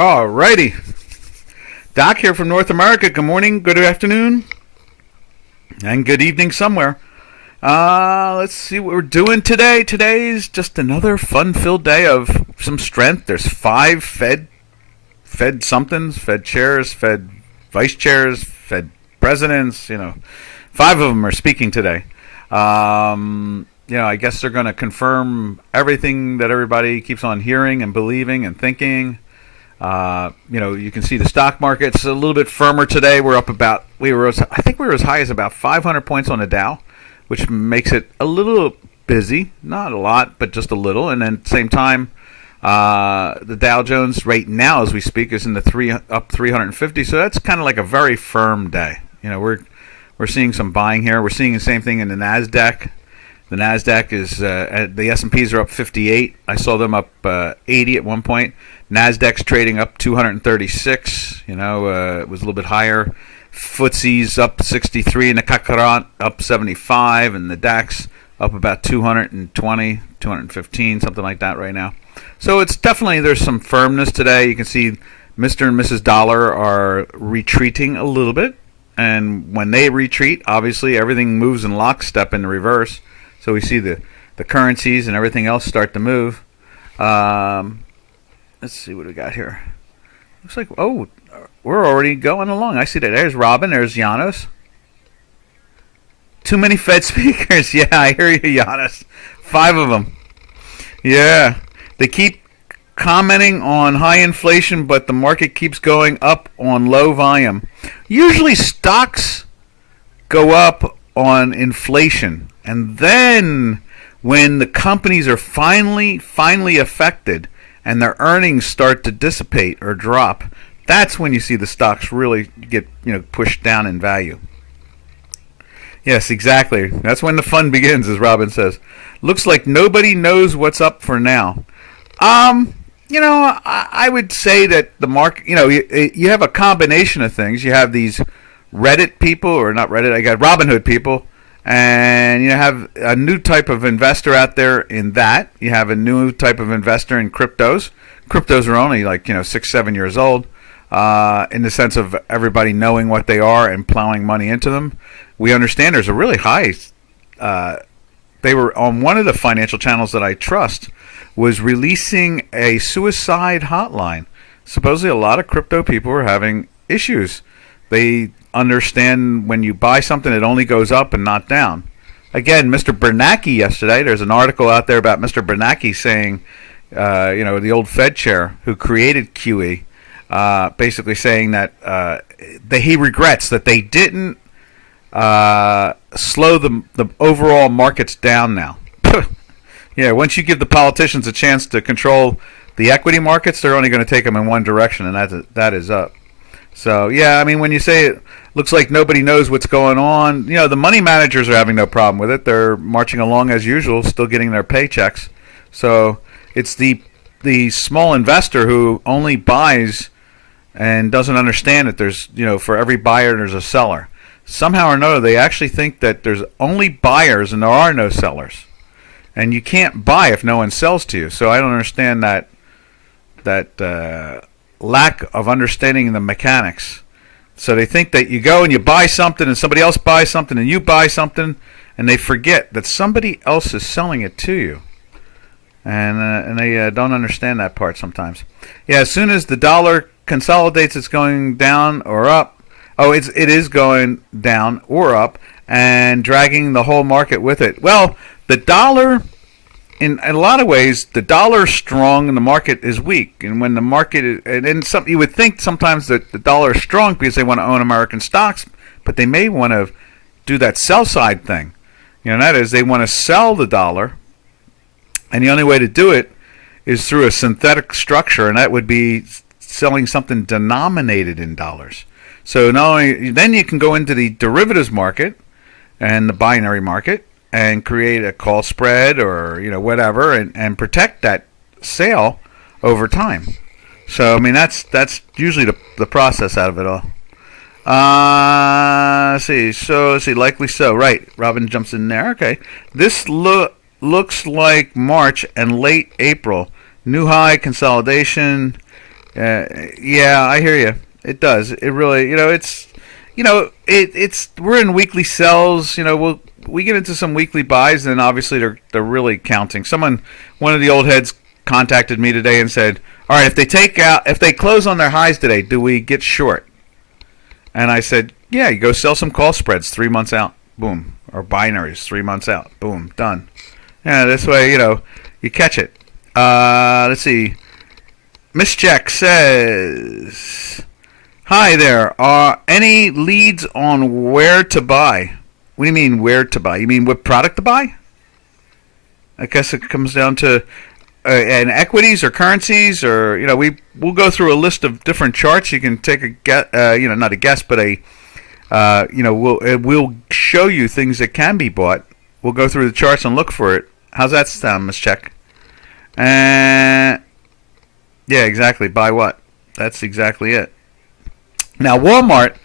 All righty. Doc here from North America. Good morning, good afternoon, and good evening somewhere. Let's see what we're doing today. Today's just another fun-filled day of some strength. There's 5 Fed somethings, Fed chairs, Fed vice chairs, Fed presidents. 5 of them are speaking today. I guess they're going to confirm everything that everybody keeps on hearing and believing and thinking. You can see the stock market's a little bit firmer today. I think we were as high as about 500 points on the Dow, which makes it a little busy. Not a lot, but just a little. And then at the same time, the Dow Jones right now as we speak is in the up 350. So that's kind of like a very firm day. We're seeing some buying here. We're seeing the same thing in the Nasdaq. The Nasdaq is the S&Ps are up 58. I saw them up 80 at one point. Nasdaq's trading up 236. It was a little bit higher. FTSE's up 63, and the CAC up 75, and the DAX up about 220, 215, something like that right now. So it's definitely, there's some firmness today. You can see Mr. and Mrs. Dollar are retreating a little bit, and when they retreat, obviously everything moves in lockstep in the reverse. So we see the currencies and everything else start to move. Let's see what we got here. Looks like, we're already going along. I see that. There's Robin. There's Janos. Too many Fed speakers. Yeah, I hear you, Janos. 5 of them. Yeah. They keep commenting on high inflation, but the market keeps going up on low volume. Usually stocks go up on inflation. And then when the companies are finally affected and their earnings start to dissipate or drop, that's when you see the stocks really get pushed down in value. Yes, exactly. That's when the fun begins, as Robin says. Looks like nobody knows what's up for now. I would say that the market, you have a combination of things. You have these Reddit people, or not Reddit, I got Robinhood people. And you have a new type of investor out there in that. You have a new type of investor in cryptos. Cryptos are only 6-7 years old in the sense of everybody knowing what they are and plowing money into them. We understand there's a really high... they were on one of the financial channels that I trust was releasing a suicide hotline. Supposedly a lot of crypto people are having issues. They understand when you buy something, it only goes up and not down. Again, Mr. Bernanke yesterday, there's an article out there about Mr. Bernanke saying, the old Fed chair who created QE, basically saying that he regrets that they didn't slow the overall markets down now. Yeah, once you give the politicians a chance to control the equity markets, they're only going to take them in one direction, and that is up. So, yeah, when you say it looks like nobody knows what's going on, the money managers are having no problem with it. They're marching along as usual, still getting their paychecks. So it's the small investor who only buys and doesn't understand that there's, for every buyer there's a seller. Somehow or another, they actually think that there's only buyers and there are no sellers. And you can't buy if no one sells to you. So I don't understand that lack of understanding the mechanics. So they think that you go and you buy something and somebody else buys something and you buy something, and they forget that somebody else is selling it to you. And they don't understand that part sometimes. Yeah, as soon as the dollar consolidates, it's going down or up. It is going down or up and dragging the whole market with it. Well, the dollar... In a lot of ways, the dollar is strong and the market is weak. And when the market is, you would think sometimes that the dollar is strong because they want to own American stocks, but they may want to do that sell side thing. That is, they want to sell the dollar, and the only way to do it is through a synthetic structure, and that would be selling something denominated in dollars. So then you can go into the derivatives market and the binary market, and create a call spread or whatever, and protect that sale over time. So that's usually the process out of it all. Let's see. Likely so. Right. Robin jumps in there. Okay. This looks like March and late April. New high consolidation. Yeah, I hear you. It does. It really, it's we're in weekly sells. We get into some weekly buys, and obviously they're really counting. One of the old heads contacted me today and said, "All right, if they close on their highs today, do we get short?" And I said, "Yeah, you go sell some call spreads 3 months out, boom, or binaries 3 months out, boom, done." Yeah, this way, you catch it. Let's see. Miss Jack says, "Hi there. Any leads on where to buy?" What do you mean where to buy? You mean what product to buy? I guess it comes down to and equities or currencies, or we'll go through a list of different charts. You can take a guess, not a guess, but we'll show you things that can be bought. We'll go through the charts and look for it. How's that sound, Miss Check? Yeah, exactly. Buy what? That's exactly it. Now, Walmart,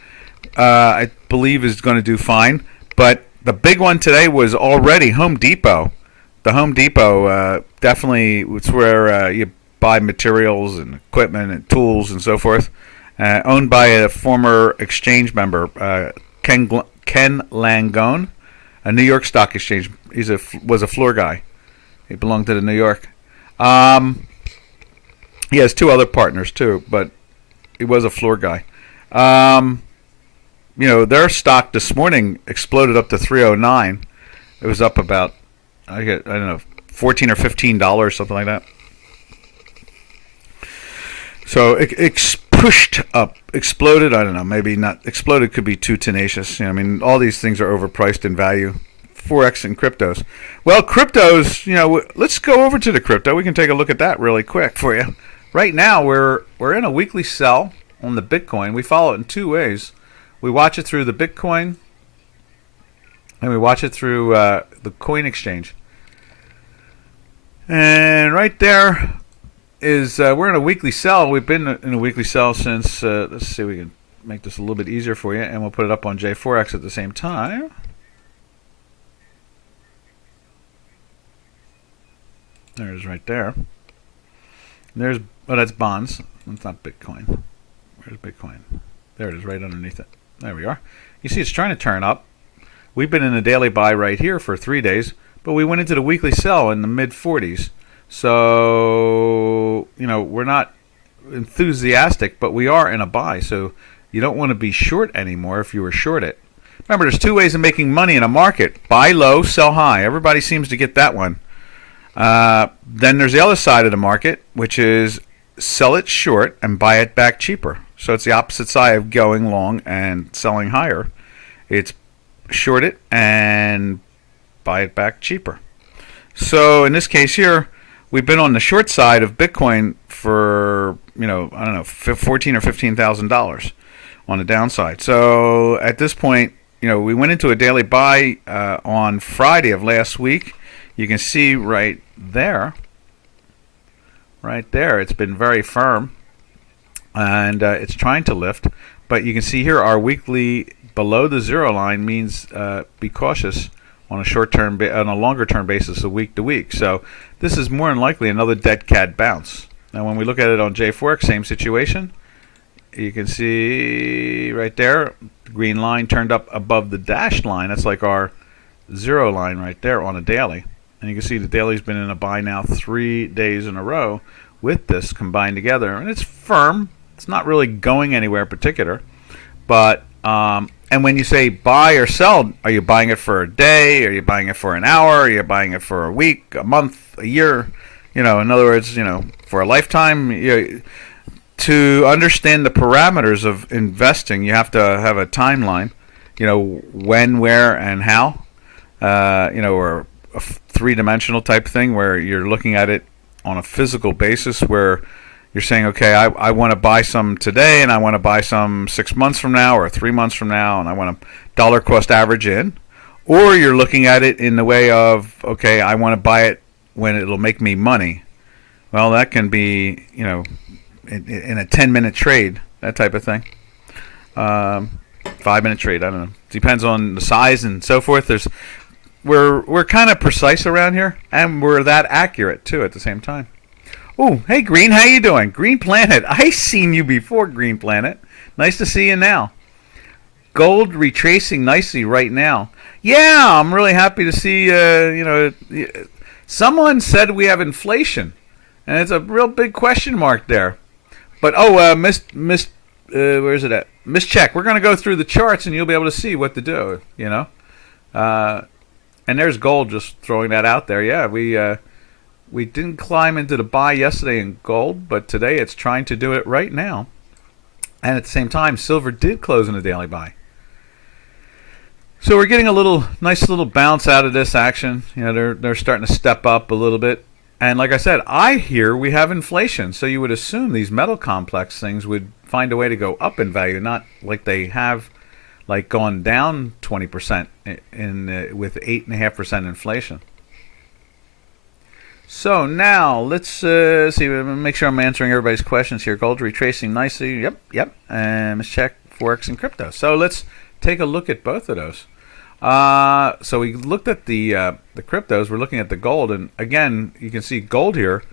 I believe, is going to do fine, but the big one today was already Home Depot. The Home Depot, definitely, it's where you buy materials and equipment and tools and so forth. Owned by a former exchange member, Ken Langone, a New York Stock Exchange. Was a floor guy. He belonged to the New York. He has 2 other partners too, but he was a floor guy. Their stock this morning exploded up to 309. It was up about I don't know, $14 or $15, something like that. So it pushed up, exploded. I don't know, maybe not. Exploded could be too tenacious. All these things are overpriced in value. Forex and cryptos. Well, cryptos. Let's go over to the crypto. We can take a look at that really quick for you. Right now, we're in a weekly sell on the Bitcoin. We follow it in 2 ways. We watch it through the Bitcoin, and we watch it through the coin exchange. And right there is we're in a weekly sell. We've been in a weekly sell since. Let's see, we can make this a little bit easier for you, and we'll put it up on J4X at the same time. There it is, right there. That's bonds. That's not Bitcoin. Where's Bitcoin? There it is, right underneath it. There we are. You see, it's trying to turn up. We've been in a daily buy right here for 3 days, but we went into the weekly sell in the mid 40s. So, we're not enthusiastic, but we are in a buy. So you don't want to be short anymore if you were short it. Remember, there's 2 ways of making money in a market. Buy low, sell high. Everybody seems to get that one. Then there's the other side of the market, which is sell it short and buy it back cheaper. So it's the opposite side of going long and selling higher. It's short it and buy it back cheaper. So in this case here, we've been on the short side of Bitcoin for, I don't know, $14,000 or $15,000 on the downside. So at this point, we went into a daily buy on Friday of last week. You can see right there, it's been very firm, and it's trying to lift. But you can see here our weekly below the zero line means be cautious on a longer term basis, a week to week. So this is more than likely another dead cat bounce. Now when we look at it on J4X, same situation. You can see right there, the green line turned up above the dashed line. That's like our zero line right there on a daily. And you can see the daily's been in a buy now 3 days in a row with this combined together. And it's firm. It's not really going anywhere in particular. But, and when you say buy or sell, are you buying it for a day? Are you buying it for an hour? Are you buying it for a week, a month, a year? In other words, for a lifetime? To understand the parameters of investing, you have to have a timeline. When, where, and how. Or a 3-dimensional type thing where you're looking at it on a physical basis, where you're saying, okay, I want to buy some today, and I want to buy some 6 months from now or 3 months from now, and I want to dollar cost average in. Or you're looking at it in the way of, okay, I want to buy it when it'll make me money. Well, that can be, in a 10-minute trade, that type of thing. 5-minute trade, I don't know. Depends on the size and so forth. We're kind of precise around here, and we're that accurate too at the same time. Oh, hey Green, how you doing? Green Planet. I seen you before, Green Planet. Nice to see you now. Gold retracing nicely right now. Yeah, I'm really happy to see. Someone said we have inflation, and it's a real big question mark there. But where's it at? Mischeck. We're going to go through the charts, and you'll be able to see what to do. And there's gold. Just throwing that out there. Yeah, we didn't climb into the buy yesterday in gold, but today it's trying to do it right now. And at the same time, silver did close in a daily buy. So we're getting a nice little bounce out of this action. They're starting to step up a little bit. And like I said, I hear we have inflation. So you would assume these metal complex things would find a way to go up in value, not like they have like gone down 20% with 8.5% inflation. So now let's see. Make sure I'm answering everybody's questions here. Gold retracing nicely. Yep. And let's check Forex and Crypto. So let's take a look at both of those. So we looked at the cryptos. We're looking at the gold, and again, you can see gold here.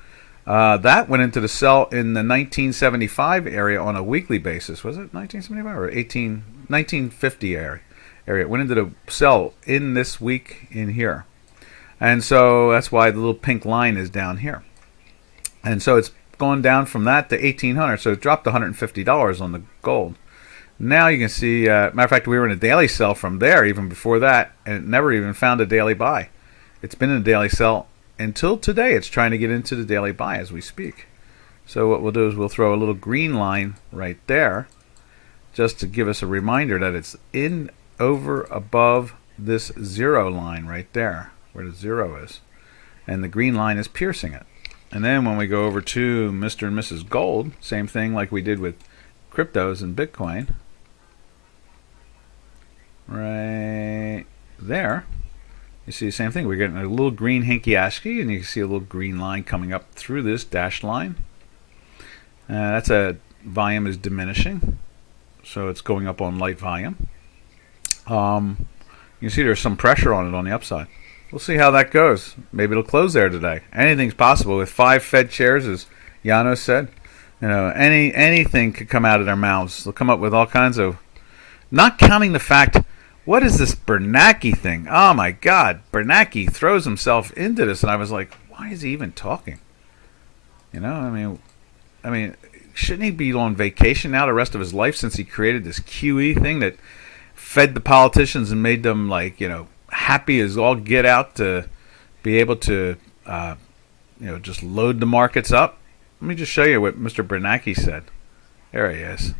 That went into the sell in the 1975 area on a weekly basis. Was it 1975 or 1950 area? It went into the sell in this week in here. And so that's why the little pink line is down here. And so it's gone down from that to 1800. So it dropped $150 on the gold. Now you can see, matter of fact, we were in a daily sell from there even before that, and it never even found a daily buy. It's been in a daily sell until today. It's trying to get into the daily buy as we speak. So what we'll do is we'll throw a little green line right there just to give us a reminder that it's in over above this zero line right there, where the zero is, and the green line is piercing it. And then when we go over to Mr. and Mrs. Gold, same thing like we did with cryptos and Bitcoin, right there, you see the same thing. We're getting a little green hinky asky, and you can see a little green line coming up through this dashed line. That's a volume is diminishing, so it's going up on light volume. You can see there's some pressure on it on the upside. We'll see how that goes. Maybe it'll close there today. Anything's possible with 5 Fed chairs, as Yano said. Anything could come out of their mouths. They'll come up with all kinds of, not counting the fact, what is this Bernanke thing? Oh my God, Bernanke throws himself into this, and I was like, why is he even talking? I mean, shouldn't he be on vacation now the rest of his life, since he created this QE thing that fed the politicians and made them happy as all get out to be able to just load the markets up? Let me just show you what Mr. Bernanke said. There he is.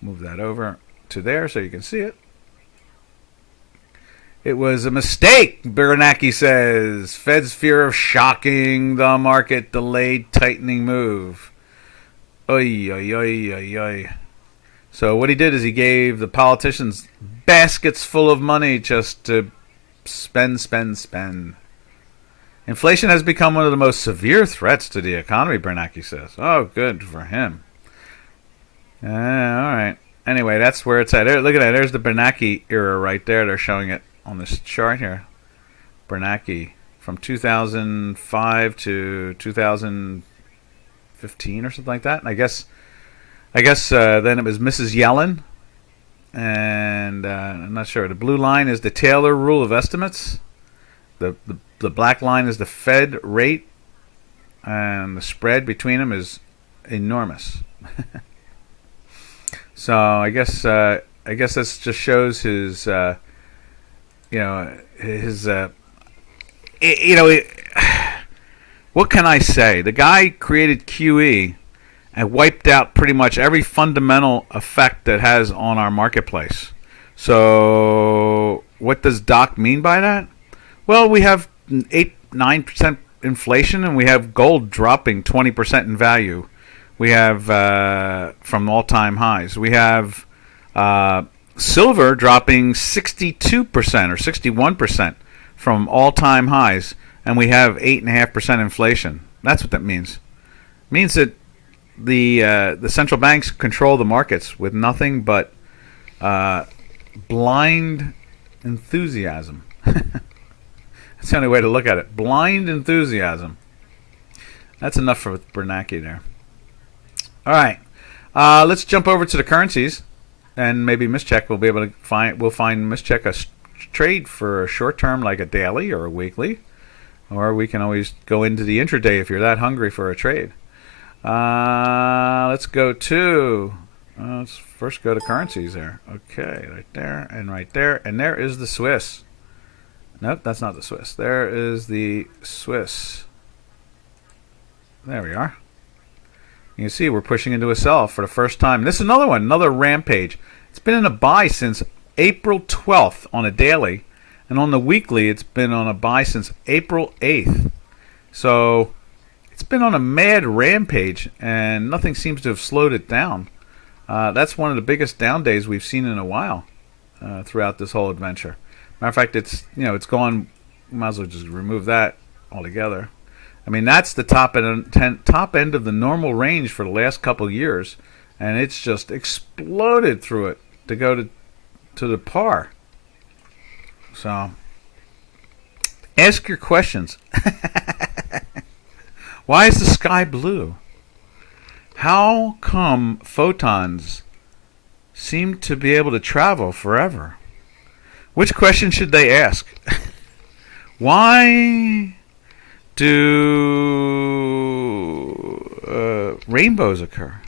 Move that over to there so you can see it. It was a mistake, Bernanke says. Fed's fear of shocking the market delayed tightening move. Oy, oy, oy, oy, oy. So what he did is he gave the politicians baskets full of money just to spend. Inflation has become one of the most severe threats to the economy, Bernanke says. Oh, good for him. All right. Anyway, that's where it's at. Look at that. There's the Bernanke era right there. They're showing it on this chart here. Bernanke from 2005 to 2015 or something like that. And I guess then it was Mrs. Yellen. And I'm not sure. The blue line is the Taylor rule of estimates. The black line is the Fed rate, and the spread between them is enormous. So I guess this just shows his what can I say? The guy created QE and wiped out pretty much every fundamental effect that has on our marketplace. So what does Doc mean by that? Well, we have 8-9% inflation, and we have gold dropping 20% in value. We have from all-time highs. We have silver dropping 62% or 61% from all-time highs, and we have 8.5% inflation. That's what that means. It means that the central banks control the markets with nothing but blind enthusiasm. That's the only way to look at it. Blind enthusiasm. That's enough for Bernanke there. All right. Let's jump over to the currencies, and maybe Mischeck will be able to find. We'll find Mischeck a trade for a short term, like a daily or a weekly, or we can always go into the intraday if you're that hungry for a trade. Let's go to. Let's first go to currencies there. Okay, right there and right there, and there is the Swiss. Nope, that's not the Swiss. There is the Swiss. There we are. You can see we're pushing into a sell for the first time. This is another one, another rampage. It's been in a buy since April 12th on a daily, and on the weekly it's been on a buy since April 8th. So it's been on a mad rampage, and nothing seems to have slowed it down. That's one of the biggest down days we've seen in a while throughout this whole adventure. Matter of fact, it's gone. Might as well just remove that altogether. I mean, that's the top end of the normal range for the last couple years, and it's just exploded through it to go to the par. So, ask your questions. Why is the sky blue? How come photons seem to be able to travel forever? Which question should they ask? Why do rainbows occur?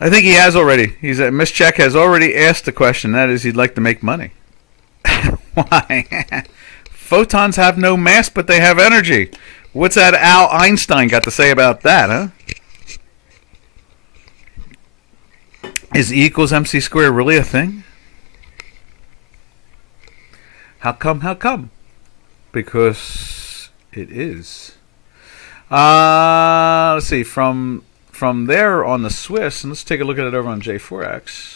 I think he has already. Mischeck has already asked the question. That is, he'd like to make money. Why? Photons have no mass, but they have energy. What's that Al Einstein got to say about that, huh? Is E equals MC squared really a thing? How come? How come? Because it is. Let's see. From there on the Swiss, and let's take a look at it over on J4X.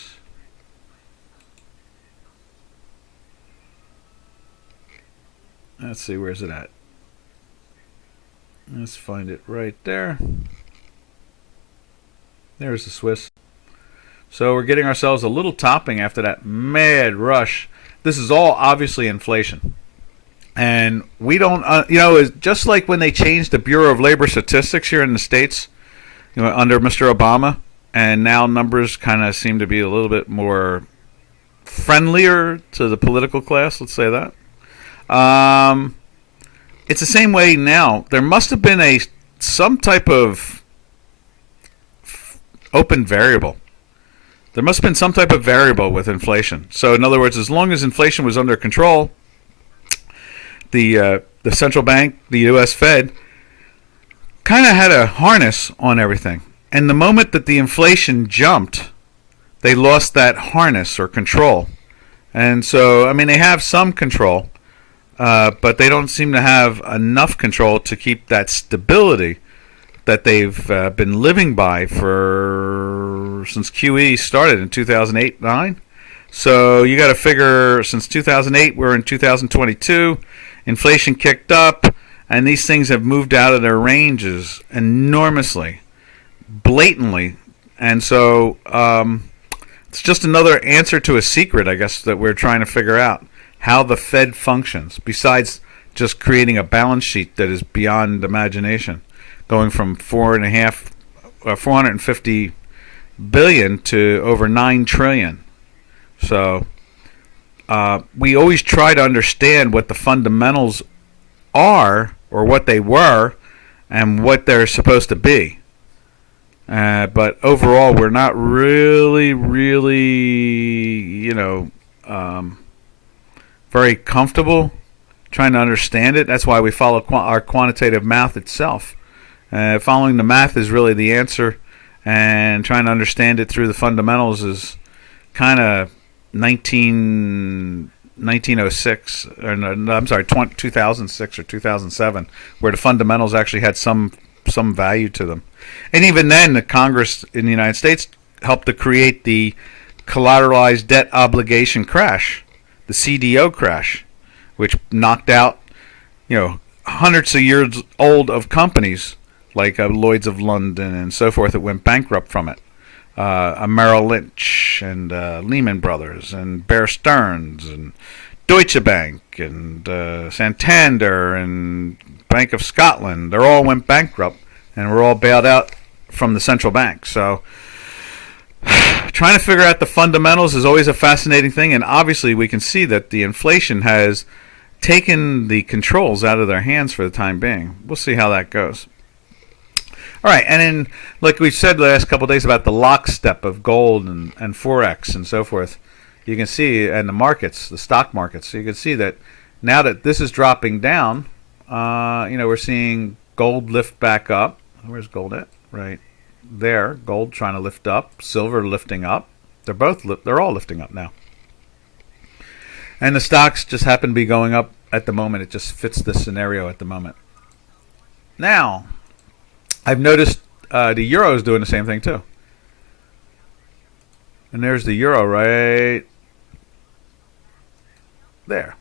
Let's see, where's it at? Let's find it right there. There's the Swiss. So we're getting ourselves a little topping after that mad rush. This is all obviously inflation. And we don't, it's just like when they changed the Bureau of Labor Statistics here in the States, under Mr. Obama, and now numbers kind of seem to be a little bit more friendlier to the political class, let's say that. It's the same way now. There must have been some type of open variable. There must have been some type of variable with inflation. So in other words, as long as inflation was under control, the central bank, the U.S. Fed, kind of had a harness on everything. And the moment that the inflation jumped, they lost that harness or control. And so, I mean, they have some control, but they don't seem to have enough control to keep that stability that they've been living by since QE started in 2008-9. So you got to figure since 2008, we're in 2022, inflation kicked up, and these things have moved out of their ranges enormously, blatantly. And so it's just another answer to a secret, I guess, that we're trying to figure out, how the Fed functions, besides just creating a balance sheet that is beyond imagination, going from 450 billion to over 9 trillion. So we always try to understand what the fundamentals are, or what they were, and what they're supposed to be. But overall, we're not really, very comfortable trying to understand it. That's why we follow our quantitative math itself. Following the math is really the answer, and trying to understand it through the fundamentals is kind of 1906, or no, I'm sorry, 2006 or 2007, where the fundamentals actually had some value to them. And even then, the Congress in the United States helped to create the collateralized debt obligation crash, the CDO crash, which knocked out, hundreds of years old of companies like Lloyd's of London and so forth that went bankrupt from it. Merrill Lynch and Lehman Brothers and Bear Stearns and Deutsche Bank and Santander and Bank of Scotland, they all went bankrupt and were all bailed out from the central bank. So trying to figure out the fundamentals is always a fascinating thing, and obviously we can see that the inflation has taken the controls out of their hands for the time being. We'll see how that goes. All right, and then, like we said the last couple of days about the lockstep of gold and Forex and so forth, you can see, and the markets, the stock markets, so you can see that now that this is dropping down, we're seeing gold lift back up. Where's gold at? Right there. Gold trying to lift up, silver lifting up. They're all lifting up now. And the stocks just happen to be going up at the moment. It just fits the scenario at the moment. Now, I've noticed the euro is doing the same thing too. And there's the euro right there.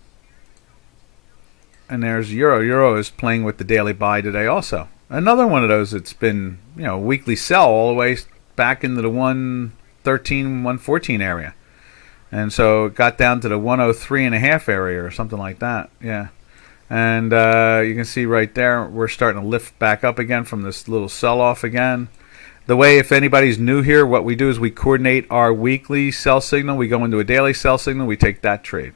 And there's euro. Euro is playing with the daily buy today also. Another one of those that's been, weekly sell all the way back into the 113, 114 area. And so it got down to the 103.5 area or something like that. Yeah. And you can see right there, we're starting to lift back up again from this little sell-off again. The way, if anybody's new here, what we do is we coordinate our weekly sell signal. We go into a daily sell signal. We take that trade.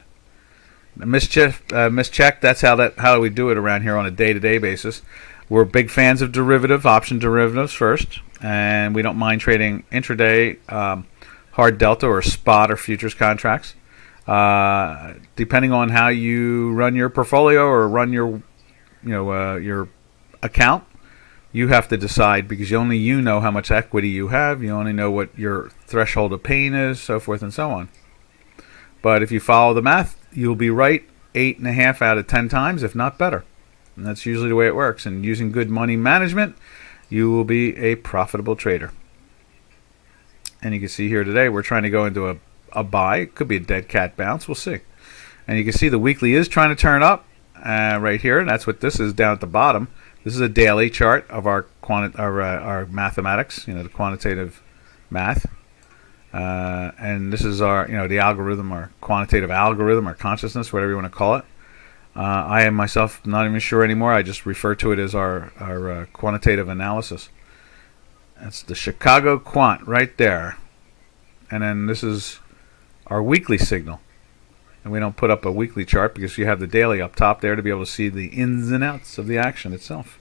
Mischeck, that's how we do it around here on a day-to-day basis. We're big fans of option derivatives first, and we don't mind trading intraday, hard delta or spot or futures contracts. Depending on how you run your portfolio or run your account, you have to decide, because only you know how much equity you have. You only know what your threshold of pain is, so forth and so on. But if you follow the math, you'll be right 8.5 out of 10 times, if not better. And that's usually the way it works. And using good money management, you will be a profitable trader. And you can see here today, we're trying to go into a buy. It could be a dead cat bounce. We'll see. And you can see the weekly is trying to turn up right here. And that's what this is down at the bottom. This is a daily chart of our mathematics, the quantitative math. And this is our, the algorithm, our quantitative algorithm, our consciousness, whatever you want to call it. I am myself not even sure anymore. I just refer to it as our quantitative analysis. That's the Chicago Quant right there. And then this is our weekly signal. And we don't put up a weekly chart because you have the daily up top there to be able to see the ins and outs of the action itself.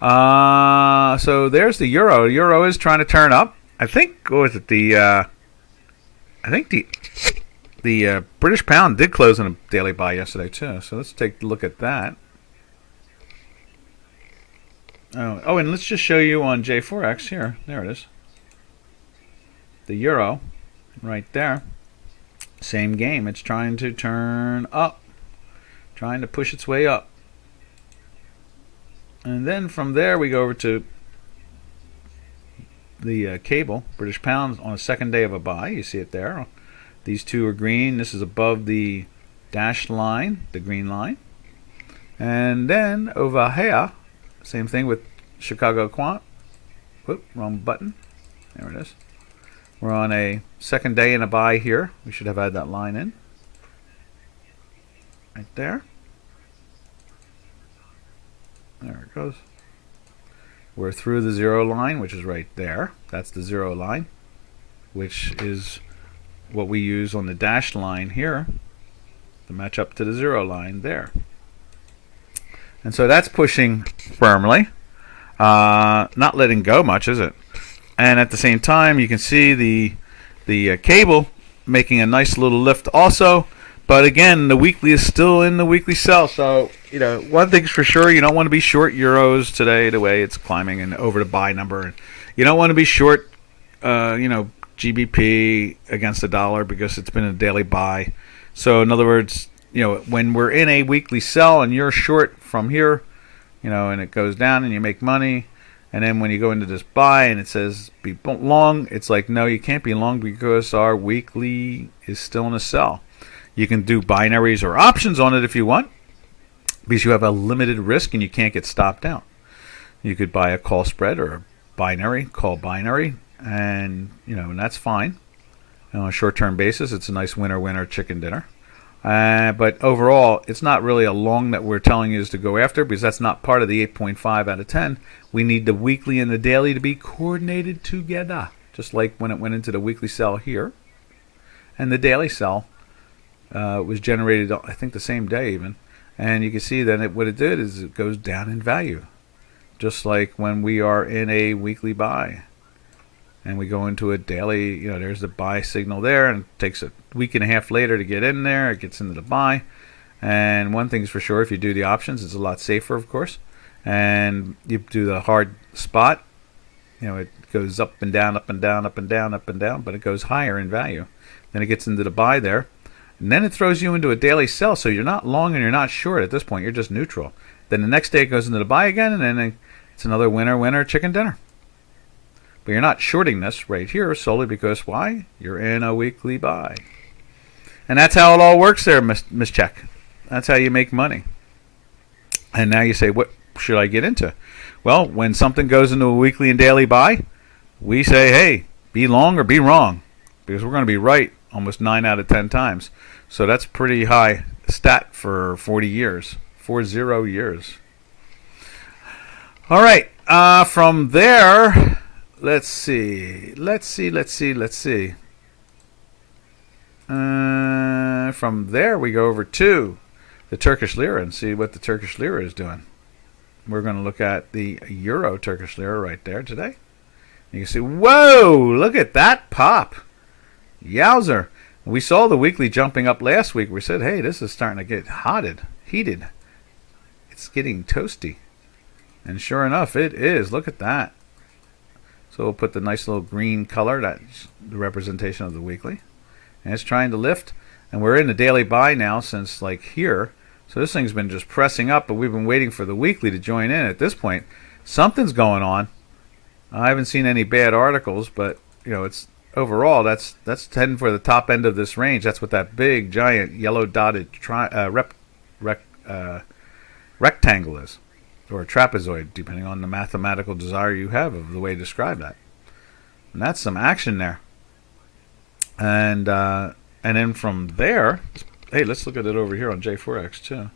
So there's the euro. The euro is trying to turn up. I think, what was it? The British pound did close on a daily buy yesterday too. So let's take a look at that. Oh, and let's just show you on J4X here. There it is. The euro, right there. Same game. It's trying to turn up, trying to push its way up. And then from there we go over to the cable, British pound on a second day of a buy. You see it there. These two are green. This is above the dashed line, the green line. And then over here, same thing with Chicago Quant. Whoop, wrong button. There it is. We're on a second day in a buy here. We should have had that line in. Right there. There it goes. We're through the zero line, which is right there. That's the zero line, which is what we use on the dashed line here to match up to the zero line there. And so that's pushing firmly, not letting go much, is it? And at the same time, you can see the cable making a nice little lift also. But again, the weekly is still in the weekly sell. So, one thing's for sure, you don't want to be short euros today the way it's climbing and over the buy number. And you don't want to be short, GBP against the dollar because it's been a daily buy. So in other words, when we're in a weekly sell and you're short from here, and it goes down and you make money, and then when you go into this buy and it says be long, it's like, no, you can't be long because our weekly is still in a sell. You can do binaries or options on it if you want, because you have a limited risk and you can't get stopped out. You could buy a call spread or a binary, call binary, and and that's fine. On a short-term basis, it's a nice winner-winner chicken dinner. But overall, it's not really a long that we're telling you is to go after, because that's not part of the 8.5 out of 10. We need the weekly and the daily to be coordinated together, just like when it went into the weekly sell here. And the daily sell was generated, I think, the same day even. And you can see that what it did is it goes down in value, just like when we are in a weekly buy. And we go into a daily, there's the buy signal there, and it takes a week and a half later to get in there. It gets into the buy. And one thing's for sure, if you do the options, it's a lot safer, of course. And you do the hard spot, it goes up and down, up and down, up and down, up and down, but it goes higher in value. Then it gets into the buy there. And then it throws you into a daily sell, so you're not long and you're not short at this point. You're just neutral. Then the next day it goes into the buy again, and then it's another winner, chicken dinner. But you're not shorting this right here solely because why? You're in a weekly buy. And that's how it all works there, Miss Check. That's how you make money. And now you say, what should I get into? Well, when something goes into a weekly and daily buy, we say, hey, be long or be wrong. Because we're going to be right almost 9 out of 10 times. So that's pretty high stat for 40 years. 40 years. All right. From there... Let's see. From there, we go over to the Turkish Lira and see what the Turkish Lira is doing. We're going to look at the Euro Turkish Lira right there today. You can see, whoa, look at that pop. Yowzer. We saw the weekly jumping up last week. We said, hey, this is starting to get heated. It's getting toasty. And sure enough, it is. Look at that. So we'll put the nice little green color, that's the representation of the weekly. And it's trying to lift. And we're in the daily buy now since like here. So this thing's been just pressing up, but we've been waiting for the weekly to join in. At this point, something's going on. I haven't seen any bad articles, but it's overall that's heading for the top end of this range. That's what that big, giant, yellow dotted rectangle is. Or a trapezoid, depending on the mathematical desire you have of the way to describe that. And that's some action there. And then from there, hey, let's look at it over here on J4X too.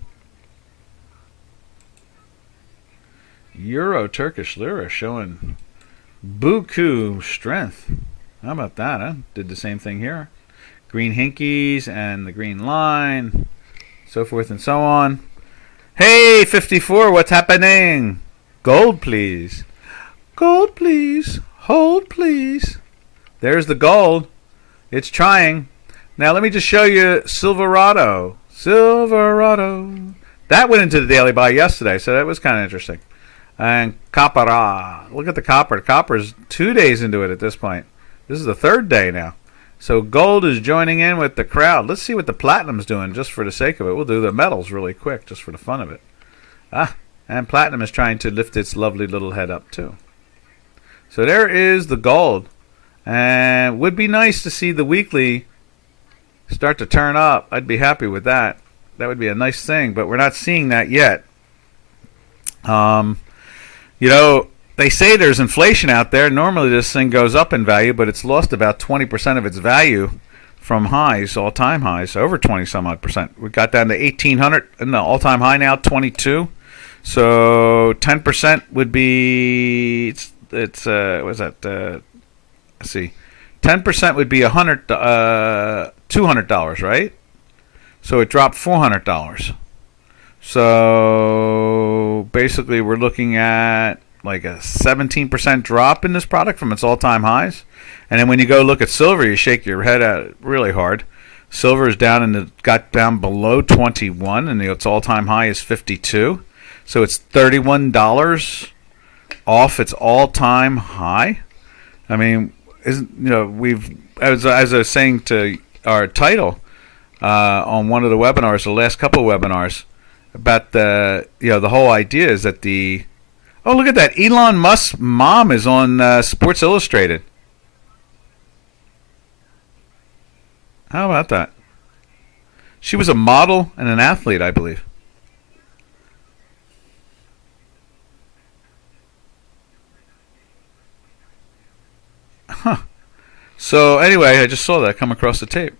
Euro Turkish Lira showing buku strength. How about that, huh? Did the same thing here. Green hinkies and the green line, so forth and so on. Hey, 54, what's happening? Gold, please. Gold, please. Hold, please. There's the gold. It's trying. Now, let me just show you Silverado. That went into the daily buy yesterday, so that was kind of interesting. And copper. Look at the copper. The copper's 2 days into it at this point. This is the third day now. So gold is joining in with the crowd. Let's see what the platinum's doing just for the sake of it. We'll do the metals really quick just for the fun of it. And platinum is trying to lift its lovely little head up too. So there is the gold. And would be nice to see the weekly start to turn up. I'd be happy with that. That would be a nice thing, but we're not seeing that yet. They say there's inflation out there. Normally this thing goes up in value, but it's lost about 20% of its value from highs, all-time highs, over 20-some odd percent. We got down to 1,800, and the all-time high now, 22. So 10% would be, what's that? Let's see. 10% would be $200, right? So it dropped $400. So basically we're looking at like a 17% drop in this product from its all-time highs. And then when you go look at silver, you shake your head at it really hard. Silver is down and it got down below 21, and its all-time high is 52. So it's $31 off its all-time high. I mean, we've as I was saying to our title on one of the webinars, the last couple of webinars, about the whole idea is that oh, look at that. Elon Musk's mom is on Sports Illustrated. How about that? She was a model and an athlete, I believe. Huh. So anyway, I just saw that come across the tape.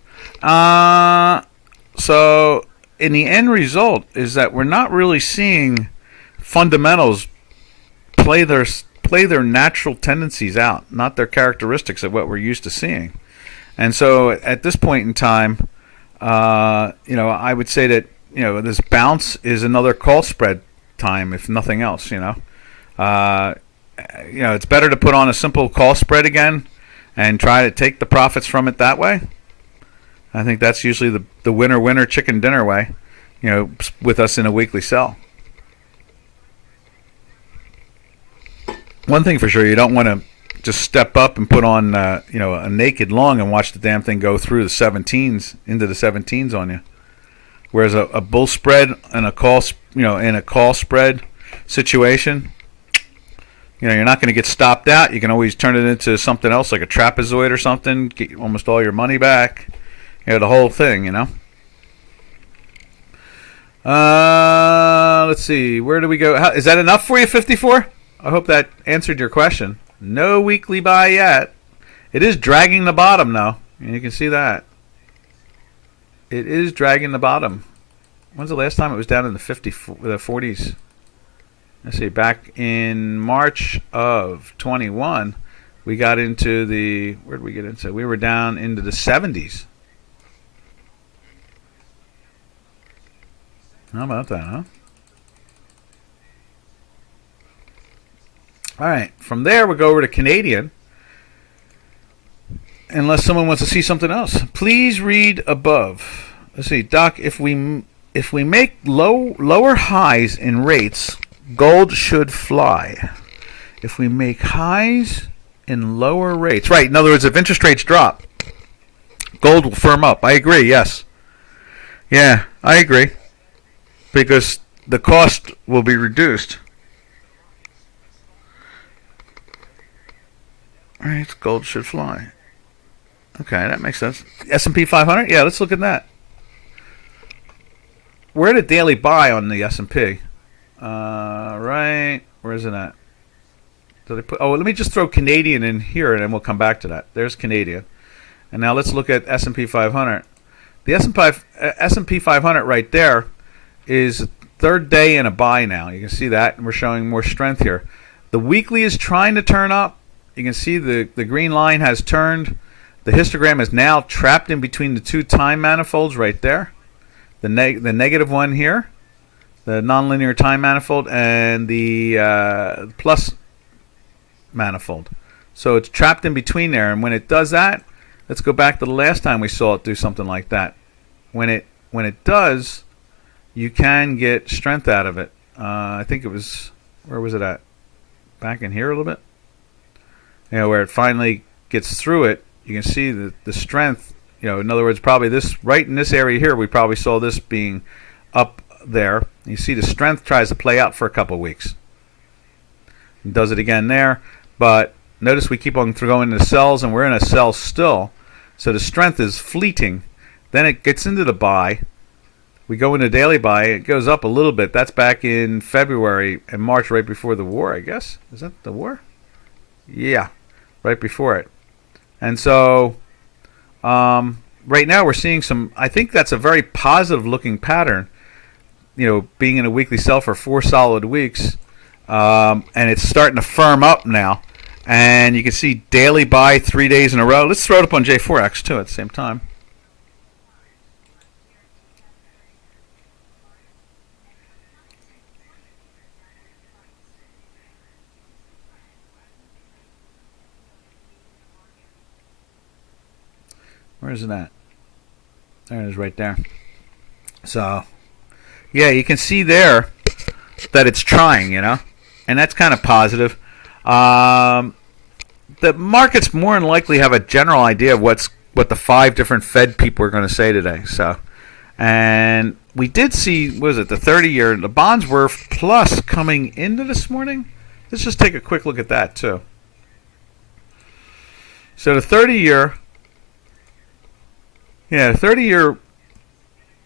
So in the end result is that we're not really seeing fundamentals play their natural tendencies out, not their characteristics of what we're used to seeing. And so at this point in time, I would say that this bounce is another call spread time, if nothing else. It's better to put on a simple call spread again and try to take the profits from it that way. I think that's usually the winner chicken dinner way, with us in a weekly sell. One thing for sure, you don't want to just step up and put on a naked long and watch the damn thing go through the 17s into the 17s on you. Whereas a bull spread and a call spread situation, you're not going to get stopped out. You can always turn it into something else like a trapezoid or something, get almost all your money back. The whole thing, Let's see. Where do we go? Is that enough for you, 54? I hope that answered your question. No weekly buy yet. It is dragging the bottom, though. You can see that. It is dragging the bottom. When's the last time it was down in the 40s? Let's see. Back in March of 21, we got into the... Where did we get into? We were down into the 70s. How about that, huh? All right. From there, we'll go over to Canadian. Unless someone wants to see something else. Please read above. Let's see. Doc, if we make lower highs in rates, gold should fly. If we make highs in lower rates. Right. In other words, if interest rates drop, gold will firm up. I agree, yes. Yeah, I agree. Because the cost will be reduced. All right, gold should fly. Okay, that makes sense. S&P 500? Yeah, let's look at that. We're at a daily buy on the S&P. Right. Where is it at? Did I put? Oh, let me just throw Canadian in here, and then we'll come back to that. There's Canadian. And now let's look at S&P 500. The S&P 500 right there is third day in a buy now. You can see that, and we're showing more strength here. The weekly is trying to turn up. You can see the green line has turned. The histogram is now trapped in between the two time manifolds right there. The negative one here, the nonlinear time manifold, and the plus manifold. So it's trapped in between there, and when it does that, let's go back to the last time we saw it do something like that. When it does, you can get strength out of it. I think it was, where was it at? Back in here a little bit. Where it finally gets through it, you can see the strength. In other words, probably this right in this area here, we probably saw this being up there. You see the strength tries to play out for a couple of weeks. It does it again there, but notice we keep on going into cells, and we're in a cell still. So the strength is fleeting. Then it gets into the buy. We go into daily buy. It goes up a little bit. That's back in February and March, right before the war, I guess. Is that the war? Yeah, right before it. And so right now we're seeing some, I think that's a very positive looking pattern, being in a weekly sell for 4 solid weeks. And it's starting to firm up now. And you can see daily buy 3 days in a row. Let's throw it up on J4X too at the same time. Where is it at? There it is right there. So, yeah, you can see there that it's trying, and that's kind of positive. The markets more than likely have a general idea of what the 5 different Fed people are going to say today. So, and we did see, what was it, the 30-year, the bonds were plus coming into this morning. Let's just take a quick look at that too. So the 30-year... Yeah, the 30-year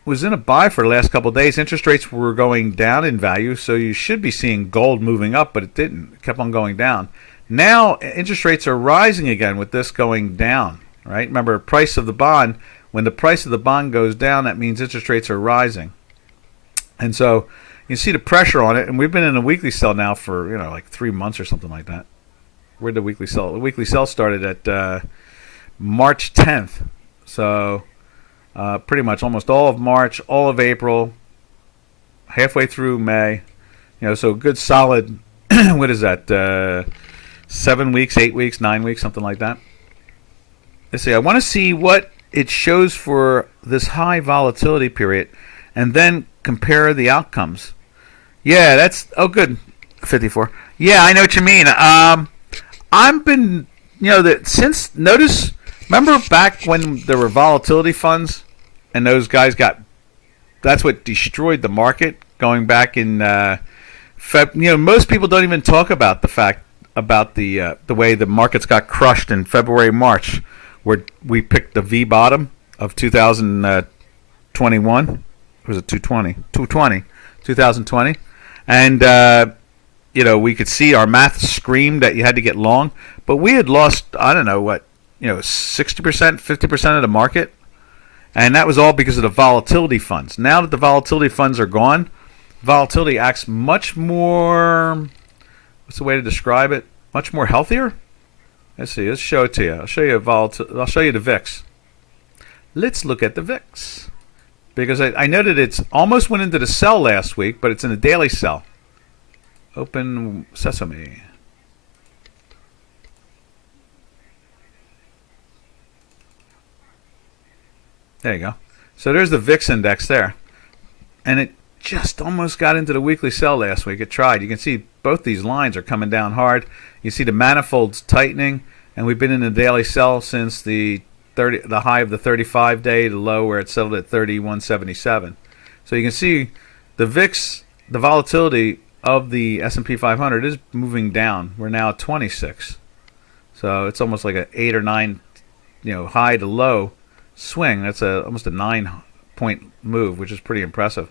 was in a buy for the last couple of days. Interest rates were going down in value, so you should be seeing gold moving up, but it didn't. It kept on going down. Now, interest rates are rising again with this going down, right? Remember, price of the bond When the price of the bond goes down, that means interest rates are rising. And so you see the pressure on it, and we've been in a weekly sell now for like 3 months or something like that. Where'd the weekly sell? The weekly sell started at March 10th. So pretty much almost all of March, all of April, halfway through May. So good solid, what is that, 7 weeks, 8 weeks, 9 weeks, something like that. Let's see, I want to see what it shows for this high volatility period and then compare the outcomes. Yeah, that's, oh good, 54. Yeah, I know what you mean. I've been, since, remember back when there were volatility funds and those guys that's what destroyed the market going back in most people don't even talk about the fact about the way the markets got crushed in February, March, where we picked the V bottom of 2021. Was it 2020, and we could see our math screamed that you had to get long, but we had lost, I don't know what, 60%, 50% of the market, and that was all because of the volatility funds. Now that the volatility funds are gone, volatility acts much more, what's the way to describe it? Much more healthier? Let's see, let's show it to you. I'll show you I'll show you the VIX. Let's look at the VIX. Because I know that it's almost went into the sell last week, but it's in a daily sell. Open Sesame. There you go. So there's the Vix Index there. And it just almost got into the weekly sell last week. It tried. You can see both these lines are coming down hard. You see the manifolds tightening, and we've been in the daily sell since the high of the 35-day, the low where it settled at 31.77. So you can see the VIX, the volatility of the S&P 500 is moving down. We're now at 26. So it's almost like an 8 or 9, high to low swing. That's almost a 9-point move, which is pretty impressive.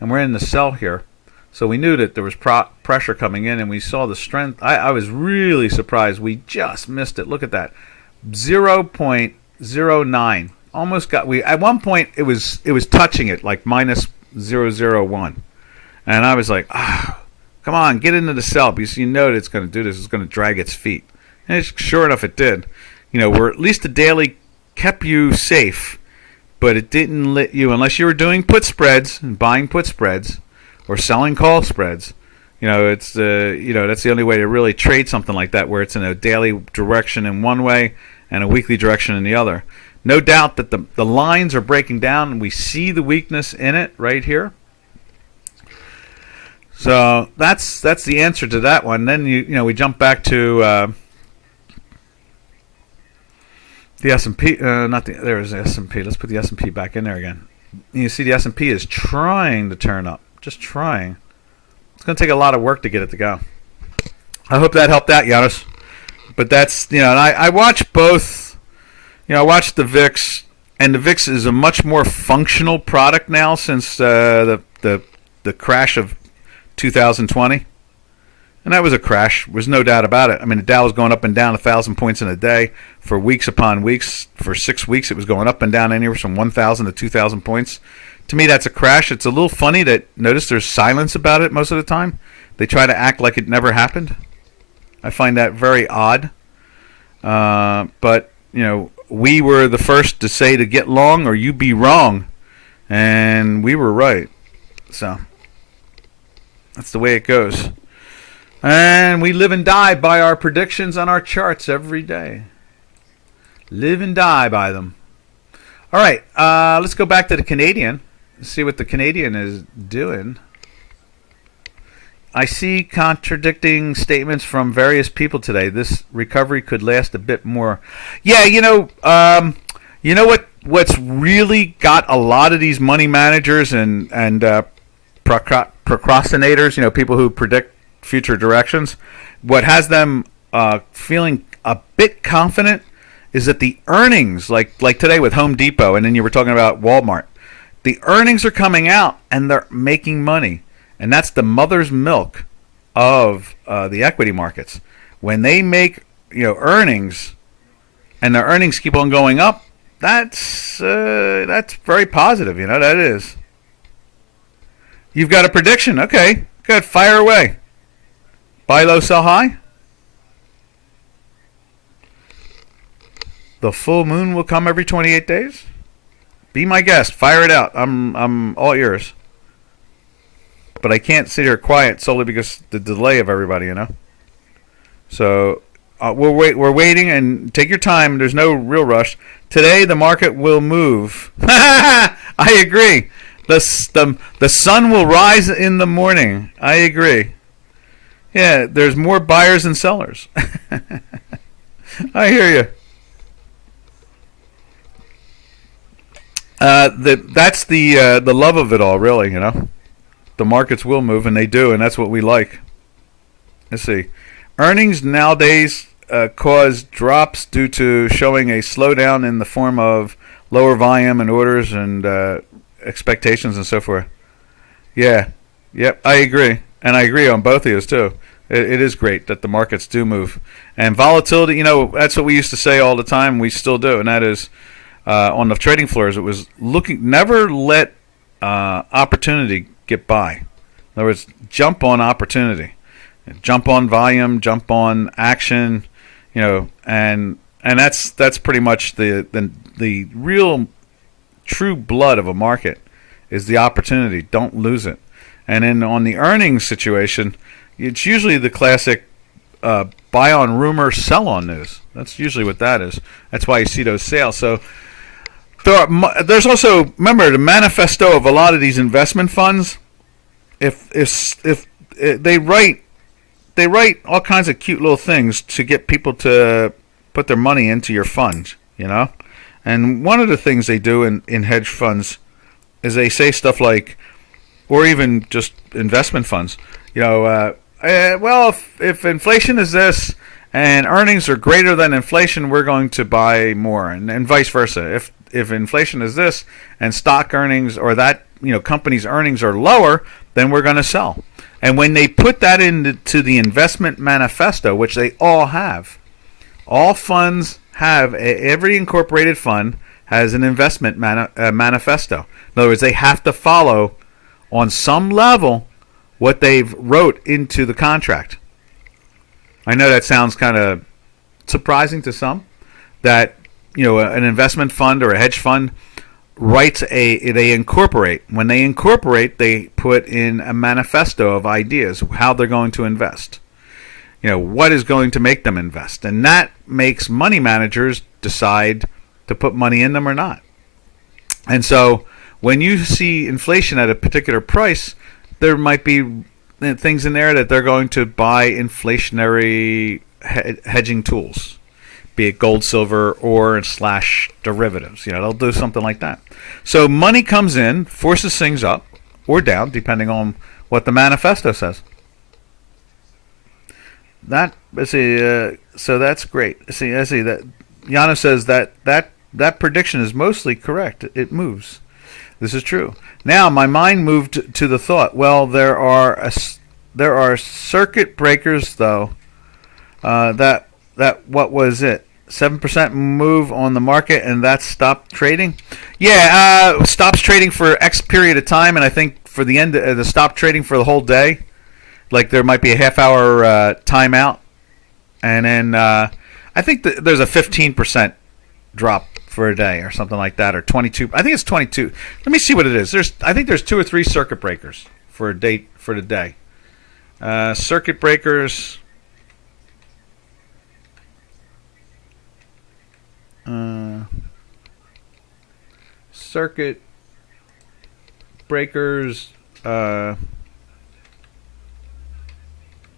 And we're in the sell here. So we knew that there was pressure coming in, and we saw the strength. I was really surprised. We just missed it. Look at that. 0.09. Almost got, at one point it was touching it, like minus 0.001. And I was like, come on, get into the sell, because you know that it's going to do this. It's going to drag its feet. And sure enough, it did. Where at least the daily kept you safe, but it didn't let you, unless you were doing put spreads and buying put spreads or selling call spreads. It's that's the only way to really trade something like that, where it's in a daily direction in one way and a weekly direction in the other. No doubt that the lines are breaking down, and we see the weakness in it right here. So that's the answer to that one. Then we jump back to the S&P. There's the S&P. Let's put the S&P back in there again. You see the S&P is trying to turn up, just trying. It's going to take a lot of work to get it to go. I hope that helped out, Giannis. But that's, and I watch both. I watch the VIX, and the VIX is a much more functional product now since the crash of 2020. And that was a crash. There's no doubt about it. I mean, the Dow was going up and down 1,000 points in a day for weeks upon weeks. For 6 weeks, it was going up and down anywhere from 1,000 to 2,000 points. To me, that's a crash. It's a little funny that, notice there's silence about it most of the time. They try to act like it never happened. I find that very odd. But, we were the first to say to get long or you be wrong. And we were right. So, that's the way it goes. And we live and die by our predictions on our charts every day. Live and die by them. All right, let's go back to the Canadian. See what the Canadian is doing. I see contradicting statements from various people today. This recovery could last a bit more. Yeah, what's really got a lot of these money managers and procrastinators, people who predict future directions, what has them feeling a bit confident is that the earnings, like today with Home Depot, and then you were talking about Walmart, the earnings are coming out and they're making money. And that's the mother's milk of the equity markets. When they make earnings, and their earnings keep on going up, That's very positive. You know, that is. You've got a prediction. Okay, good. Fire away. Buy low, sell high. The full moon will come every 28 days. Be my guest. Fire it out. I'm all ears. But I can't sit here quiet solely because the delay of everybody, you know. So we're waiting, and take your time. There's no real rush. Today the market will move. I agree. The sun will rise in the morning. I agree. Yeah, there's more buyers than sellers. I hear you. That's the love of it all, really. You know, the markets will move, and they do, and that's what we like. Let's see. Earnings nowadays cause drops due to showing a slowdown in the form of lower volume and orders and expectations and so forth. Yeah, yep, I agree, and I agree on both of those too. It is great that the markets do move, and volatility. You know, that's what we used to say all the time. We still do, and that is on the trading floors. It was never let opportunity get by. In other words, jump on opportunity. Jump on volume, jump on action, you know, and that's pretty much the real true blood of a market is the opportunity. Don't lose it. And then on the earnings situation, it's usually the classic buy on rumor, sell on news. That's usually what that is. That's why you see those sales. So there's also, remember, the manifesto of a lot of these investment funds. If they write all kinds of cute little things to get people to put their money into your fund, you know? And one of the things they do in hedge funds is they say stuff like, or even just investment funds, you know, well, if inflation is this and earnings are greater than inflation, we're going to buy more, and vice versa. If inflation is this and stock earnings or that, you know, company's earnings are lower, then we're going to sell. And when they put that into the investment manifesto, which they all have, all funds have, every incorporated fund has an investment manifesto. In other words, they have to follow on some level what they've wrote into the contract. I know that sounds kind of surprising to some, that, you know, an investment fund or a hedge fund writes they incorporate. When they incorporate, they put in a manifesto of ideas, how they're going to invest. You know, what is going to make them invest. And that makes money managers decide to put money in them or not. And so when you see inflation at a particular price, there might be things in there that they're going to buy inflationary hedging tools, be it gold, silver, or / derivatives. You know, they'll do something like that. So money comes in, forces things up or down, depending on what the manifesto says. So that's great. I see that Yana says that prediction is mostly correct. It moves. This is true. Now my mind moved to the thought. Well, there are circuit breakers though. That what was it? 7% move on the market, and that stopped trading. Yeah, stops trading for X period of time, and I think for the end, the stop trading for the whole day. Like there might be a half-hour timeout, and then I think there's a 15% drop for a day or something like that, or 22. I think it's 22. Let me see what it is. I think there's 2 or 3 circuit breakers for the day. Circuit breakers. Circuit breakers,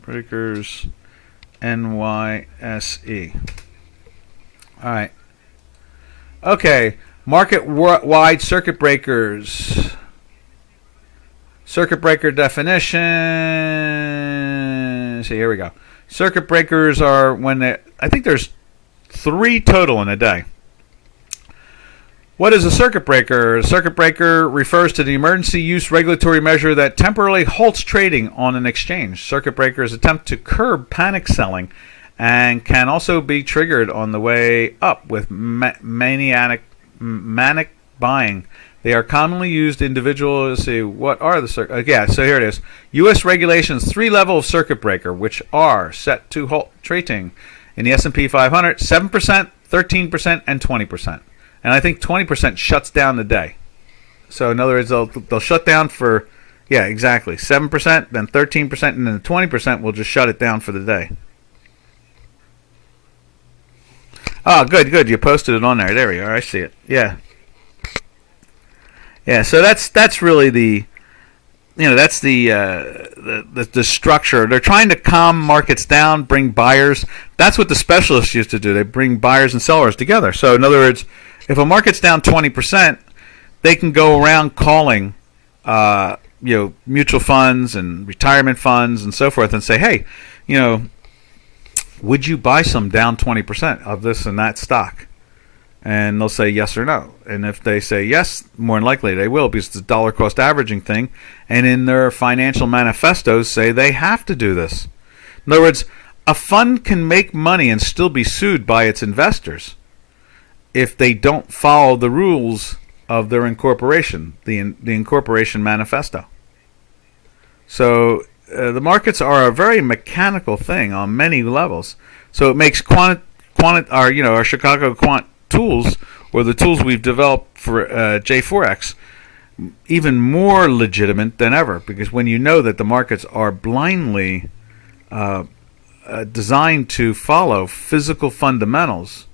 breakers, NYSE. All right. Okay. Market-wide circuit breakers. Circuit breaker definition. See, here we go. Circuit breakers are when I think there's 3 total in a day. What is a circuit breaker? A circuit breaker refers to the emergency use regulatory measure that temporarily halts trading on an exchange. Circuit breakers attempt to curb panic selling and can also be triggered on the way up with maniac manic buying. They are commonly used individual. Let's see, what are the yeah, so here it is. U.S. regulations 3-level of circuit breaker, which are set to halt trading in the S&P 500, 7%, 13%, and 20%. And I think 20% shuts down the day. So in other words, they'll shut down for, yeah, exactly, 7%, then 13%, and then the 20% will just shut it down for the day. Oh, good. You posted it on there. There we are. I see it. Yeah. Yeah, so that's really the structure. They're trying to calm markets down, bring buyers. That's what the specialists used to do. They bring buyers and sellers together. So in other words, if a market's down 20%, they can go around calling mutual funds and retirement funds and so forth and say, hey, would you buy some down 20% of this and that stock? And they'll say yes or no. And if they say yes, more than likely they will, because it's a dollar cost averaging thing. And in their financial manifestos say they have to do this. In other words, a fund can make money and still be sued by its investors if they don't follow the rules of their incorporation, the incorporation manifesto. So the markets are a very mechanical thing on many levels. So it makes our Chicago quant tools, or the tools we've developed for J4X, even more legitimate than ever, because when you know that the markets are blindly designed to follow physical fundamentals,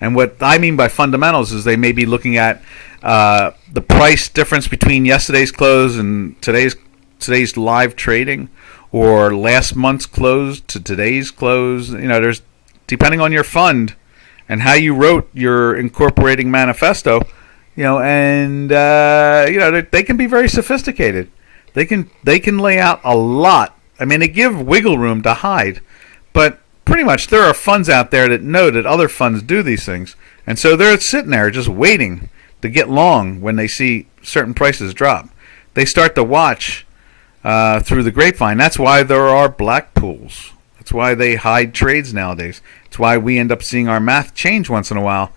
and what I mean by fundamentals is they may be looking at the price difference between yesterday's close and today's live trading, or last month's close to today's close. There's, depending on your fund and how you wrote your incorporating manifesto, they can be very sophisticated. They can lay out a lot. I mean, they give wiggle room to hide, but pretty much there are funds out there that know that other funds do these things, and so they're sitting there just waiting to get long when they see certain prices drop. They start to watch through the grapevine. That's why there are black pools. That's why they hide trades nowadays. It's why we end up seeing our math change once in a while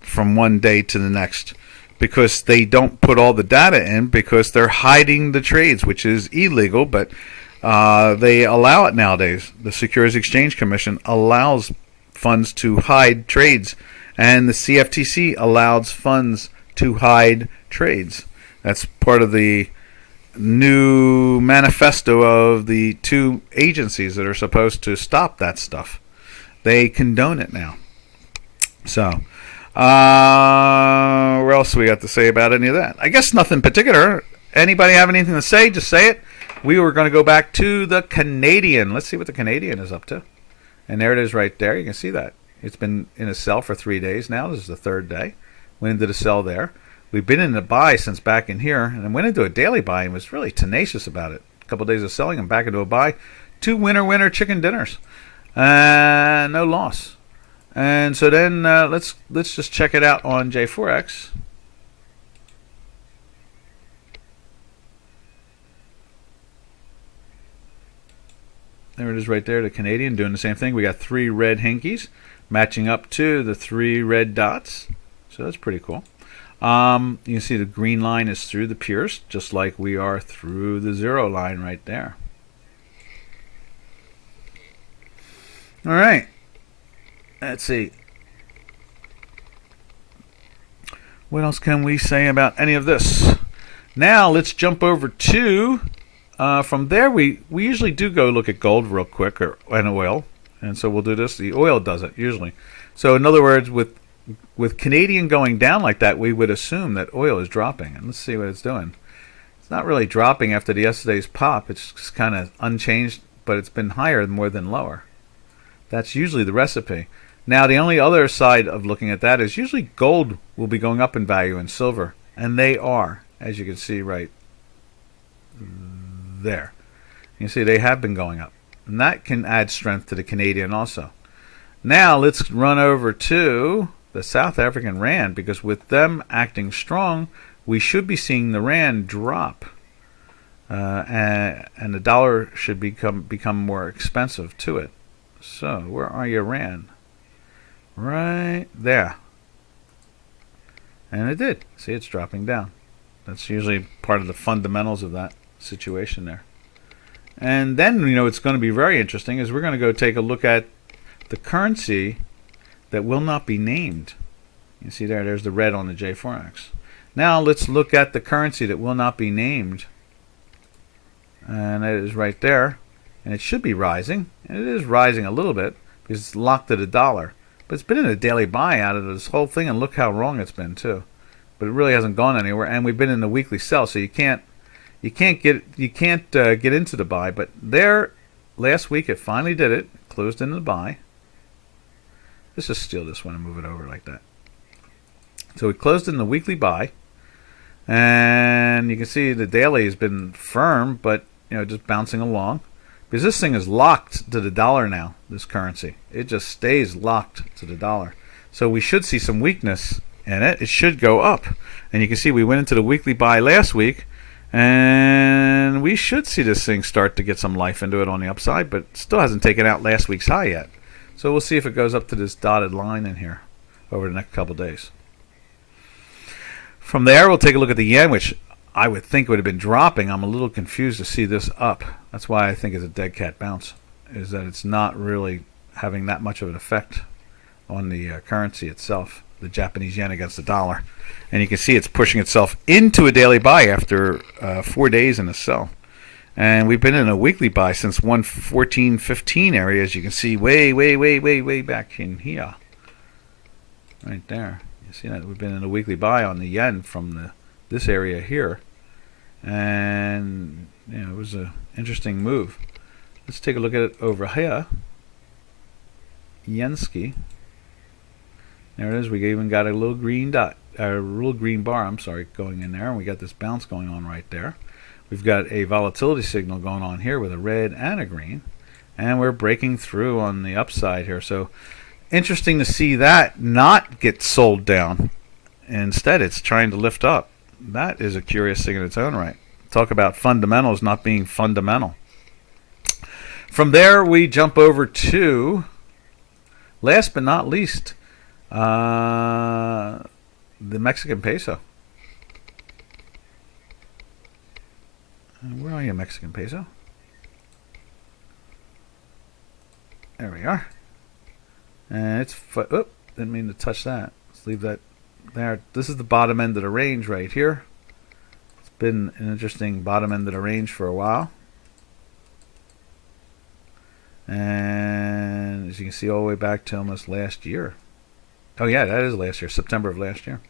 from one day to the next, because they don't put all the data in, because they're hiding the trades, which is illegal, but they allow it nowadays. The Securities Exchange Commission allows funds to hide trades, and the CFTC allows funds to hide trades. That's part of the new manifesto of the two agencies that are supposed to stop that stuff. They condone it now. So, what else we got to say about any of that? I guess nothing particular. Anybody have anything to say? Just say it. We were going to go back to the Canadian. Let's see what the Canadian is up to. And there it is right there. You can see that. It's been in a sell for 3 days now. This is the third day. Went into the sell there. We've been in the buy since back in here, and I went into a daily buy and was really tenacious about it. A couple of days of selling and back into a buy. 2 winner chicken dinners. No loss. And so then let's just check it out on J4X. There it is right there, the Canadian doing the same thing. We got 3 red hinkies matching up to the 3 red dots. So that's pretty cool. You can see the green line is through the pierce, just like we are through the 0 line right there. All right. Let's see. What else can we say about any of this? Now let's jump over to, from there we usually do go look at gold real quick, and oil. And so we'll do this. The oil does it usually. So in other words, with Canadian going down like that, we would assume that oil is dropping. And let's see what it's doing. It's not really dropping after yesterday's pop. It's just kind of unchanged, but it's been higher more than lower. That's usually the recipe. Now, the only other side of looking at that is usually gold will be going up in value and silver. And they are, as you can see right there. You can see they have been going up. And that can add strength to the Canadian also. Now, let's run over to the South African Rand, because with them acting strong, we should be seeing the Rand drop. And the dollar should become more expensive to it. So, where are you, Rand? Right there. And it did. See, it's dropping down. That's usually part of the fundamentals of that situation there. And then, it's going to be very interesting is we're going to go take a look at the currency that will not be named. You see there's the red on the J4X. Now let's look at the currency that will not be named. And it is right there. And it should be rising. And it is rising a little bit because it's locked at $1. But it's been in a daily buy out of this whole thing, and look how wrong it's been too. But it really hasn't gone anywhere, and we've been in the weekly sell, so you can't get into the buy. But there, last week it finally did it, closed into the buy. Let's just steal this one and move it over like that. So we closed in the weekly buy, and you can see the daily has been firm, but just bouncing along. Because this thing is locked to the dollar now, this currency. It just stays locked to the dollar. So we should see some weakness in it. It should go up. And you can see we went into the weekly buy last week, and we should see this thing start to get some life into it on the upside, but still hasn't taken out last week's high yet. So we'll see if it goes up to this dotted line in here over the next couple days. From there, we'll take a look at the yen, which I would think would have been dropping. I'm a little confused to see this up. That's why I think it's a dead cat bounce, is that it's not really having that much of an effect on the currency itself, the Japanese yen against the dollar. And you can see it's pushing itself into a daily buy after 4 days in a sell. And we've been in a weekly buy since 114.15 area, as you can see, way back in here. Right there. You see that? We've been in a weekly buy on the yen from this area here. And it was an interesting move. Let's take a look at it over here. Yenski. There it is. We even got a little green dot, a little green bar, I'm sorry, going in there. And we got this bounce going on right there. We've got a volatility signal going on here with a red and a green. And we're breaking through on the upside here. So interesting to see that not get sold down. Instead, it's trying to lift up. That is a curious thing in its own right. Talk about fundamentals not being fundamental. From there, we jump over to, last but not least, the Mexican peso. Where are you, Mexican peso? There we are. And it's, didn't mean to touch that. Let's leave that there. This is the bottom end of the range right here. It's been an interesting bottom end of the range for a while. And as you can see, all the way back to almost last year. Oh yeah, that is last year, September of last year.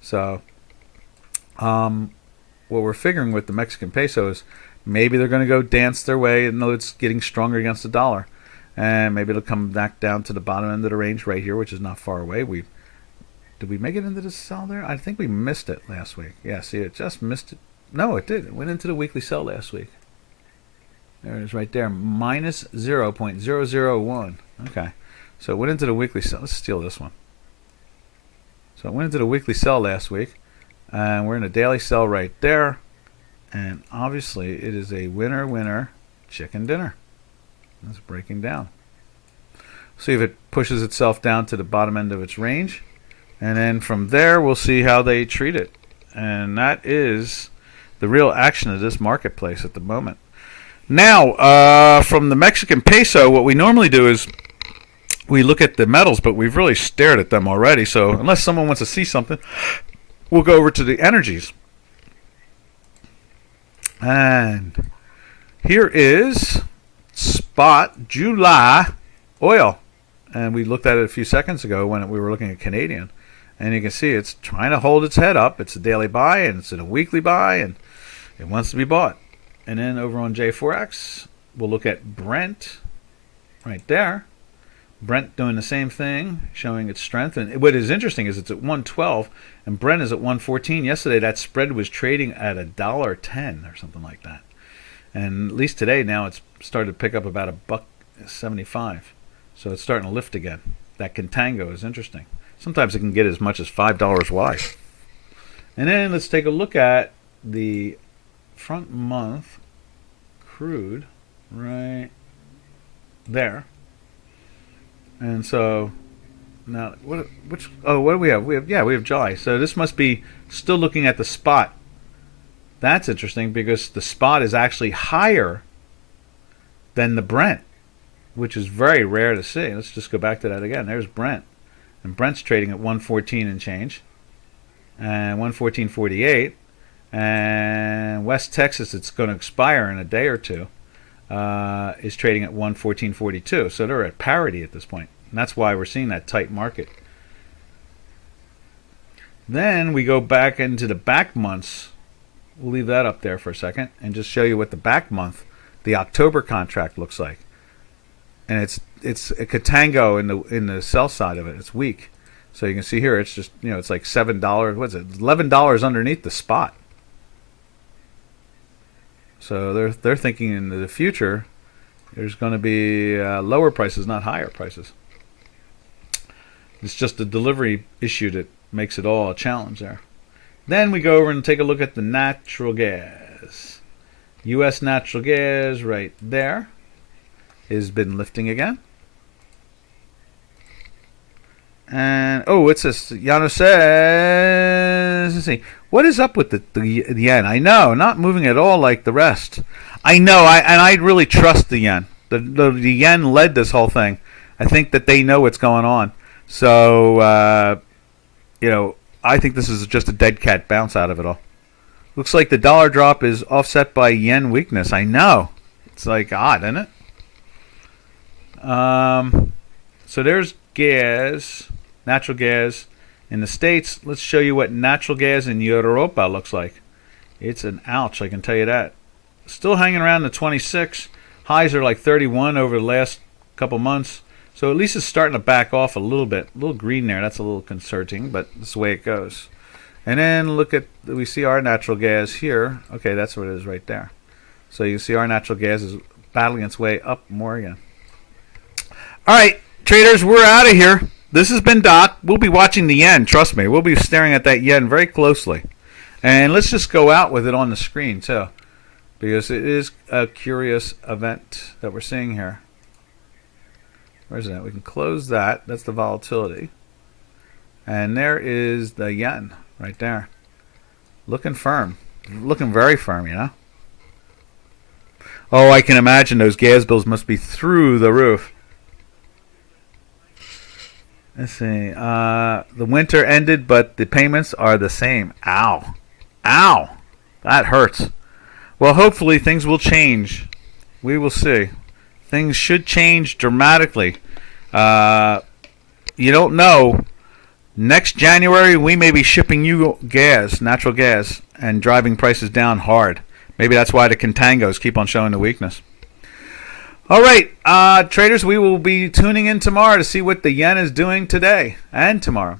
So what we're figuring with the Mexican peso is maybe they're going to go dance their way, and it's getting stronger against the dollar. And maybe it'll come back down to the bottom end of the range right here, which is not far away. Did we make it into the sell there? I think we missed it last week. Yeah, see, it just missed it. No, it did. It went into the weekly sell last week. There it is right there, minus 0.001. Okay, so it went into the weekly sell. Let's steal this one. So it went into the weekly sell last week, and we're in a daily sell right there. And obviously, it is a winner chicken dinner. It's breaking down. See if it pushes itself down to the bottom end of its range. And then from there, we'll see how they treat it. And that is the real action of this marketplace at the moment. Now, from the Mexican peso, what we normally do is we look at the metals, but we've really stared at them already. So unless someone wants to see something, we'll go over to the energies. And here is spot July oil. And we looked at it a few seconds ago when we were looking at Canadian. And you can see it's trying to hold its head up. It's a daily buy, and it's in a weekly buy, and it wants to be bought. And then over on J4X, we'll look at Brent right there. Brent doing the same thing, showing its strength. And what is interesting is it's at 112, and Brent is at 114. Yesterday, that spread was trading at $1.10 or something like that. And at least today, now it's started to pick up about $1.75. So it's starting to lift again. That contango is interesting. Sometimes it can get as much as $5 wide. And then let's take a look at the front month crude right there. And so Now, what do we have? We have July. So this must be still looking at the spot. That's interesting because the spot is actually higher than the Brent, which is very rare to see. Let's just go back to that again. There's Brent. And Brent's trading at 114 and change. And 114.48. And West Texas, it's going to expire in a day or two, is trading at 114.42. So they're at parity at this point. And that's why we're seeing that tight market. Then we go back into the back months. We'll leave that up there for a second and just show you what the back month, the October contract, looks like. And it's a contango in the sell side of it. It's weak. So you can see here it's just, it's like $7. What's it? $11 underneath the spot. So they're thinking in the future there's going to be lower prices, not higher prices. It's just a delivery issue that makes it all a challenge there. Then we go over and take a look at the natural gas. U.S. natural gas right there has been lifting again. And, it says, Yano says, let's see, what is up with the yen? I know, not moving at all like the rest. I know, I really trust the yen. The yen led this whole thing. I think that they know what's going on. So, I think this is just a dead cat bounce out of it all. Looks like the dollar drop is offset by yen weakness. I know. It's like odd, isn't it? So there's gas, natural gas in the States. Let's show you what natural gas in Europa looks like. It's an ouch, I can tell you that. Still hanging around the 26. Highs are like 31 over the last couple months. So at least it's starting to back off a little bit. A little green there. That's a little concerning, but that's the way it goes. And then we see our natural gas here. Okay, that's what it is right there. So you see our natural gas is battling its way up more again. All right, traders, we're out of here. This has been Doc. We'll be watching the yen. Trust me. We'll be staring at that yen very closely. And let's just go out with it on the screen, too, because it is a curious event that we're seeing here. Where's that? We can close that. That's the volatility. And there is the yen right there. Looking firm. Looking very firm, Oh, I can imagine those gas bills must be through the roof. Let's see. The winter ended, but the payments are the same. Ow. Ow. That hurts. Well, hopefully things will change. We will see. Things should change dramatically. You don't know. Next January, we may be shipping you gas, natural gas, and driving prices down hard. Maybe that's why the contangos keep on showing the weakness. All right, traders, we will be tuning in tomorrow to see what the yen is doing today and tomorrow.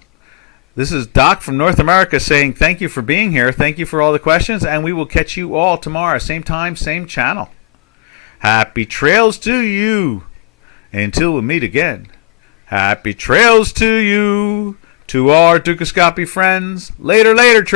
This is Doc from North America saying thank you for being here. Thank you for all the questions, and we will catch you all tomorrow. Same time, same channel. Happy trails to you. Until we meet again. Happy trails to you. To our Dukascopy friends. Later,